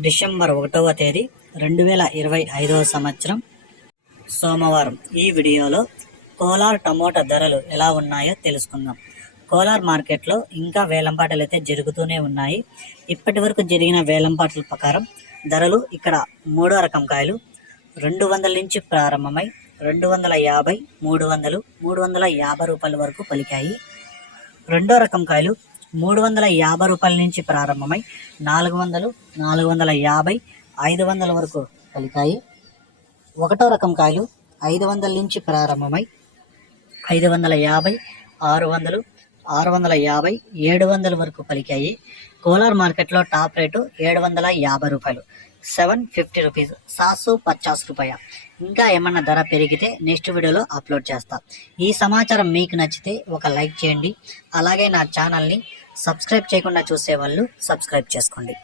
December ఒకటవ తేదీ రెండు వేల ఇరవై ఐదవ సంవత్సరం సోమవారం. ఈ వీడియోలో కోలార్ టమోటా ధరలు ఎలా ఉన్నాయో తెలుసుకుందాం. కోలార్ మార్కెట్లో ఇంకా వేలంపాటలు అయితే జరుగుతూనే ఉన్నాయి. ఇప్పటి వరకు జరిగిన వేలంపాటల ప్రకారం ధరలు ఇక్కడ మూడో రకం కాయలు రెండు వందల నుంచి ప్రారంభమై రెండు వందల యాభై మూడు వందలు మూడు వందల యాభై రూపాయల వరకు పలికాయి. రెండో రకం కాయలు మూడు వందల యాభై రూపాయల నుంచి ప్రారంభమై నాలుగు వందలు నాలుగు వందల యాభై ఐదు వందల వరకు పలికాయి ఒకటో రకం కాయలు ఐదు వందల నుంచి ప్రారంభమై ఐదు వందల యాభై ఆరు వందలు ఆరు వందల యాభై ఏడు వందల వరకు పలికాయి కోలార్ మార్కెట్లో టాప్ రేటు ఏడు వందల యాభై రూపాయలు. Seven fifty rupees. సాసు పచాస్ రూపాయ. ఇంకా ఏమన్నా ధర పెరిగితే నెక్స్ట్ వీడియోలో అప్లోడ్ చేస్తా. ఈ సమాచారం మీకు నచ్చితే ఒక లైక్ చేయండి. అలాగే నా ఛానల్ని సబ్స్క్రైబ్ చేయకుండా చూసే వాళ్ళు సబ్స్క్రైబ్ చేసుకోండి.